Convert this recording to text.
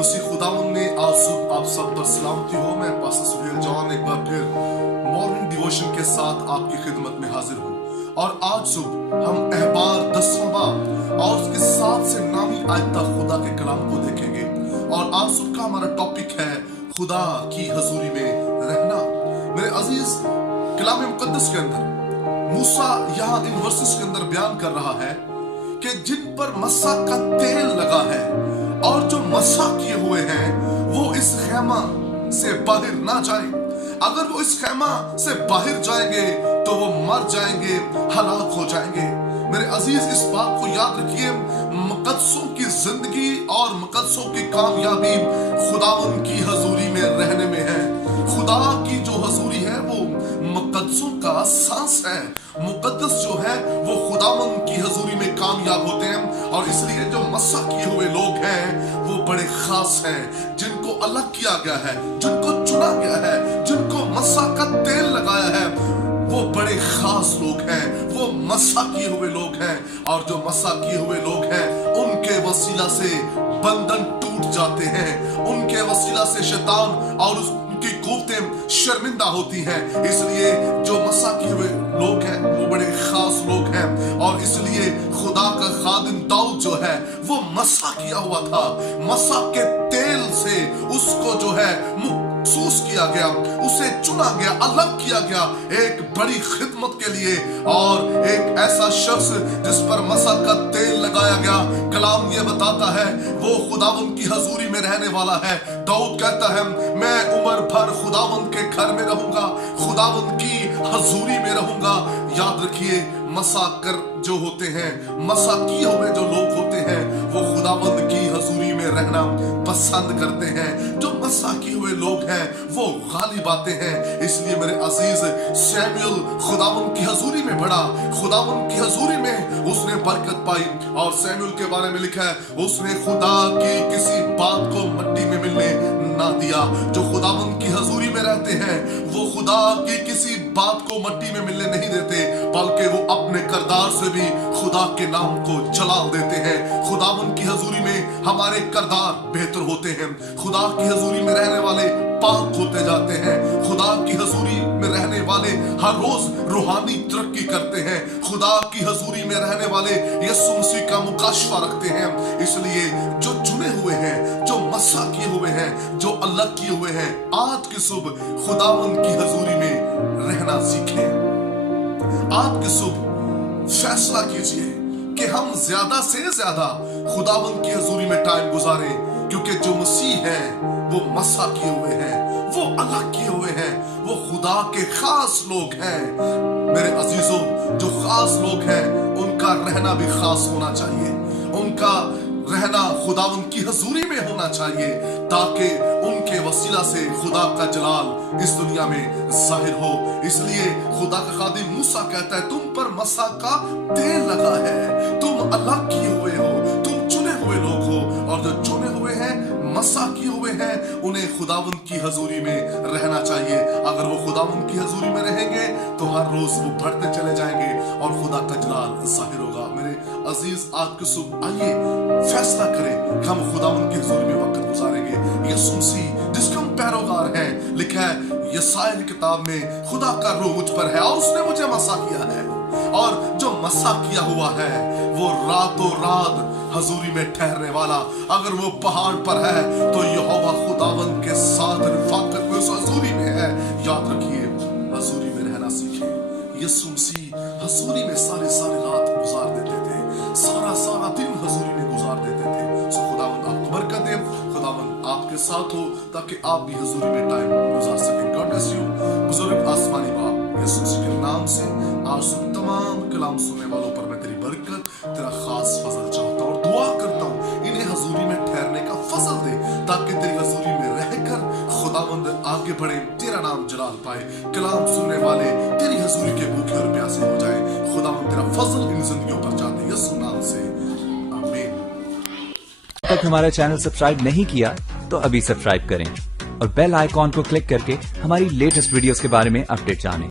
मसीह खुदावंद ने आज आप सब पर सलामती हो। मैं पास्टर सुहेल जॉन एक बार फिर मॉर्निंग डिवोशन के साथ आपकी खिदमत में हाजिर हूँ। और आज सुबह हम अहबार 10वां बाब और उसके 7 से 9वीं आयत तक खुदा के कलाम को देखेंगे। और आज सुबह का हमारा टॉपिक है खुदा की हजूरी में रहना। मेरे अजीज, कलाम मुकद्दस के अंदर मूसा यहाँ इन वर्सेस के अंदर बयान कर रहा है कि जिन पर मस्सा का तेल लगा है और जो मस्सा किए हुए हैं वो इस खेमा से बाहर ना जाएं। अगर वो इस खेमा से बाहर जाएंगे तो वो मर जाएंगे, हलाक हो जाएंगे। मेरे अजीज, इस बात को याद रखिए, मुकद्दसों की जिंदगी और मुकद्दसों की कामयाबी खुदावंद की हजूरी में रहने में है। खुदा की जो हजूरी है वो मुकद्दसों का सांस है। मुकद्दस जो है वो खुदावंद की हजूरी में कामयाब होते हैं। और इसलिए जो मस्सा किए हुए लोग हैं वो बड़े खास हैं, जिनको अलग किया गया है, जिनको चुना गया है, जिनको मस्सा का तेल लगाया है, वो बड़े खास लोग हैं, वो मस्सा किए हुए लोग हैं। और जो मस्सा किए हुए लोग हैं उनके वसीला से बंधन टूट जाते हैं, उनके वसीला से शैतान और उनकी कुव्वतें शर्मिंदा होती हैं। इसलिए जो मस्सा किए हुए लोग हैं वो बड़े खास लोग हैं। और इसलिए खुदा का खादिम दाऊद जो है वो मस्सा किया हुआ था। मस्सा के तेल से उसको जो है महसूस किया गया, उसे चुना गया, अलग किया गया एक बड़ी खिदमत के लिए। और एक ऐसा शख्स जिस पर मस्सा का तेल लगाया गया, कलाम ये बताता है वो खुदावंद की हजूरी में रहने वाला है। दाऊद कहता है मैं उम्र भर खुदावंद के घर में रहूंगा, खुदावंद की हजूरी में रहूंगा। याद रखिए, मस्सा कर जो होते हैं, मस्सा किए हुए जो लोग होते हैं वो खुदावंद की हजूरी में रहना पसंद करते हैं। जो मस्सा किए हुए लोग हैं वो गालिब आते हैं। इसलिए मेरे अजीज, सैमुअल खुदावंद की हजूरी में बढ़ा, खुदावंद की हजूरी में उसने बरकत पाई। और सैमुअल के बारे में लिखा है उसने खुदा की किसी बात को मिट्टी में मिलने ना दिया। जो खुदावंद की हजूरी में रहते हैं वो खुदा की किसी बात को मिट्टी में मिलने नहीं देते, बल्कि वो अपने करदार से भी खुदा के नाम को जलाल देते हैं। खुदावंद की हजूरी में हमारे करदार बेहतर होते हैं। खुदा की हजूरी में रहने वाले पाक होते जाते हैं। खुदा की हजूरी में रहने वाले हर रोज रूहानी तरक्की करते हैं। खुदा की हजूरी में रहने वाले यीशु मसीह का मुकाशफा रखते हैं। इसलिए जो चुने हुए हैं, जो मस्सा किए हुए हैं, जो अलग किए हुए हैं, आज की सुबह खुदावंद की हजूरी में रहना सीखें। आज की सुबह फैसला कीजिए कि हम ज्यादा से ज्यादा खुदावंद की हजूरी में टाइम गुजारें, क्योंकि जो मसीह है वो मस्सा किए हुए हैं, वो अलग किए हुए हैं, वो खुदा के खास लोग हैं। मेरे अजीजों, जो खास लोग हैं उनका रहना भी खास होना चाहिए, उनका रहना खुदावंद की हजूरी में होना चाहिए, ताकि उनके वसीला से खुदा का जलाल इस दुनिया में जाहिर हो। इसलिए खुदा का खादिम मूसा कहता है तुम पर मस्सा का तेल लगा है, तुम अलग किए हुए हो, तुम चुने हुए लोग हो। और जो चुने हुए हैं, मस्सा किए हुए हैं, उन्हें खुदावंद की हजूरी में रहना चाहिए। अगर वो खुदावंद की हजूरी में रहेंगे तो हर रोज वो बढ़ते चले जाएंगे और खुदा का जलाल जाहिर होगा। मेरे अजीज, आज की सुबह आइए फैसला करें कि हम खुदावंद की हजूरी में वक्त गुजारेंगे। यीशु मसीह जिसके हम पैरोकार हैं, लिखा है यशायाह की किताब में खुदा का रूह मुझ पर है और उसने मुझे मस्सा किया है। और जो मस्सा किया हुआ है वो रातों रात हजूरी में ठहरने वाला। अगर वो पहाड़ पर है तो यहोवा खुदावंद के साथ रिफाकत में उस हजूरी में है। याद रखिए, हजूरी में रहना सीखें। यीशु मसीह हजूरी में सारी रात गुजार देते थे, सारा दिन हजूरी में गुजार देते थे। सो खुदावंद आपको बरकत दे, खुदावंद आपके साथ हो ताकि आप भी हजूरी में टाइम गुजार सकें। God bless you. बुजुर्ग आसमानी बाप यीशु मसीह के नाम से आज तमाम कलाम सुनने वालों पर मैं तेरी बरकत, तेरा खास फजल चाहता हूँ और दुआ करता हूँ इन्हें हजूरी में ठहरने का फजल दे, ताकि तेरी हजूरी में रहकर खुदावंद आगे बढ़े, तेरा नाम जलाल पाए। कलाम सुनने वाले तेरी हजूरी के भूखे और प्यासे हो जाए। खुदावंद तेरा फजल इन जिंदगियों पर चाहते हैं, यीशु नाम से आमीन। अब तक हमारा चैनल सब्सक्राइब नहीं किया तो अभी सब्सक्राइब करें और बेल आइकॉन को क्लिक करके हमारी लेटेस्ट वीडियोस के बारे में अपडेट जानें।